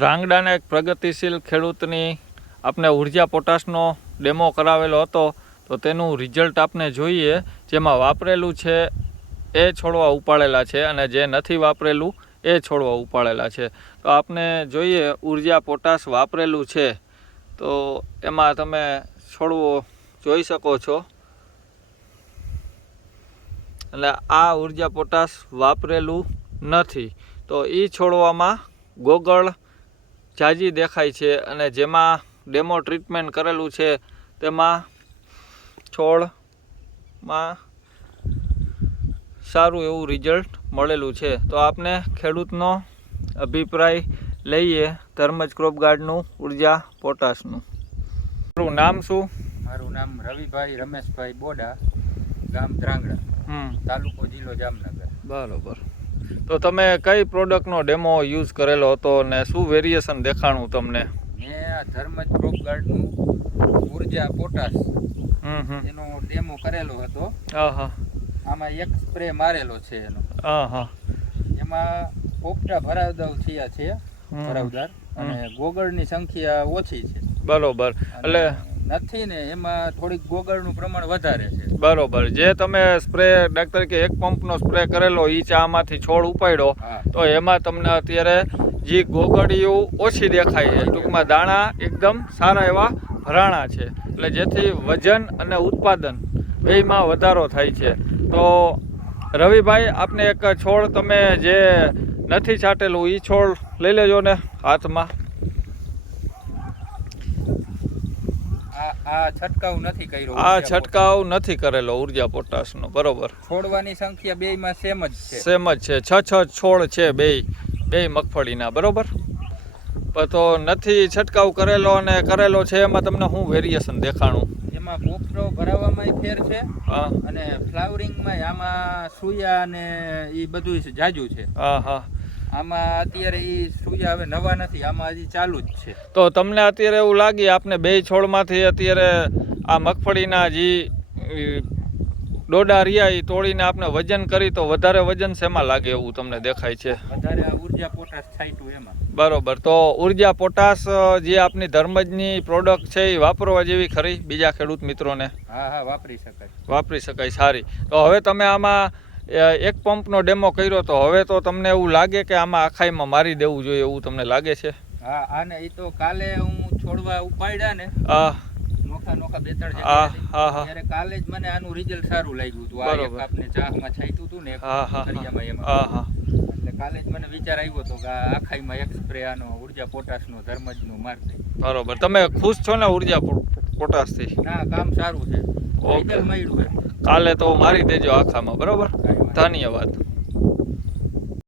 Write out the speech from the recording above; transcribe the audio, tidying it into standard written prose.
ધ્રાંગડાના એક પ્રગતિશીલ ખેડૂતની આપણે ઉર્જા પોટાશનો ડેમો કરાવેલો હતો, તો તેનું રિઝલ્ટ આપણે જોઈએ. જેમાં વાપરેલું છે એ છોડવા ઉપાડેલા છે અને જે નથી વાપરેલું એ છોડવા ઉપાડેલા છે. તો આપણે જોઈએ ઉર્જા પોટાશ વાપરેલું છે તો એમાં તમે છોડવો જોઈ શકો છો. એટલે આ ઉર્જા પોટાશ વાપરેલું નથી તો એ છોડવામાં ગોગળ જાજી દેખાય છે અને જેમાં ડેમો ટ્રીટમેન્ટ કરેલું છે તેમાં છોડમાં સારું એવું રિઝલ્ટ મળેલું છે. તો આપને ખેડૂતનો અભિપ્રાય લઈએ ધર્મજ ક્રોપ ગાર્ડનું ઉર્જા પોટાશનું. મારું નામ શું? મારું નામ રવિભાઈ રમેશભાઈ બોડા, ગામ ધ્રાંગડા, તાલુકો જિલ્લો જામનગર. બરોબર. તો તમે કઈ પ્રોડક્ટનો ડેમો યુઝ કરેલો હતો ને શું વેરિએશન દેખાણું તમને? મેં આ ધર્મજ ક્રોપ ગાર્ડનું ઉર્જા પોટાશ એનો ડેમો કરેલો હતો. આમાં એક સ્પ્રે મારેલો છે એનો. એમાં પોપટા ભરાવદાર થયા છે, ભરાવદાર, અને ગોગળની સંખ્યા ઓછી છે. બરોબર. એટલે નથી ને એમાં થોડીક ગોગળનું પ્રમાણ વધારે છે. બરોબર. જે તમે સ્પ્રે ડાક્ટર કે એક પંપનો સ્પ્રે કરેલો એ ચામાંથી છોડ ઉપાડ્યો તો એમાં તમને અત્યારે જે ગોગળીઓ ઓછી દેખાય છે. ટૂંકમાં દાણા એકદમ સારા એવા ભરાણા છે, એટલે જેથી વજન અને ઉત્પાદન બેયમાં વધારો થાય છે. તો રવિભાઈ, આપને એક છોડ તમે જે નથી છાંટેલું એ છોડ લઈ લેજો ને હાથમાં. આ છંટકાવ નથી કર્યો. આ છંટકાવ નથી કરેલો ઉર્જા પોટાશનો. બરોબર. છોડવાની સંખ્યા બેયમાં સેમ જ છે. સેમ જ છે. 6 છોડ છે બે મગફળીના. બરોબર. તો નથી છંટકાવ કરેલો અને કરેલો છે એમાં તમને શું વેરિએશન દેખાણું? એમાં પોપટો ભરાવામાં ફેર છે અને ફ્લાવરિંગમાં આમાં સુયા ને એ બધું જાજુ છે. આમાં અત્યારે એ સુયા હવે નવા નથી, આમાં હજી ચાલુ જ છે. તો તમને અત્યારે એવું લાગે આપને બે છોડમાંથી અત્યારે આ મગફળીના જે ડોડા રહ્યા એ તોડીને આપણે વજન કરી તો વધારે વજન શેમાં લાગે એવું તમને દેખાય છે? વધારે ઉર્જા પોટાશ છાંટ્યું એમાં. બરોબર. તો ઉર્જા પોટાશ જે આપની ધર્મજની પ્રોડક્ટ છે એ વાપરવા જેવી ખરી બીજા ખેડૂત મિત્રોને? હા, વાપરી શકાય. વાપરી શકાય. સારી. તો હવે તમે આમાં એક પંપનો ડેમો કર્યો તો હવે તો તમને એવું લાગે કે આમાં આખાઈમાં મારી દેવું જોઈએ એવું તમને લાગે છે? હા, આને એ તો કાલે હું છોડવા ઉપાડ્યા ને નોખા 2-3 ત્યારે કાલે જ મને આનું રિઝલ્ટ સારું લાગ્યું હતું. આ એક આપને ચાહમાં છાંટ્યું હતું ને ફરિયામાં એમાં. એટલે કાલે જ મને વિચાર આવ્યો હતો કે આ આખાઈમાં એક સ્પ્રે આનો ઉર્જા પોટાશનો ધર્મજનો મારી દે. બરોબર. તમે ખુશ છો ને ઉર્જા પોટાશથી? ના, કામ સારું છે. રિઝલ્ટ મળ્યું છે. કાલે તો મારી દેજો આખામાં. બરોબર. ધન્યવાદ.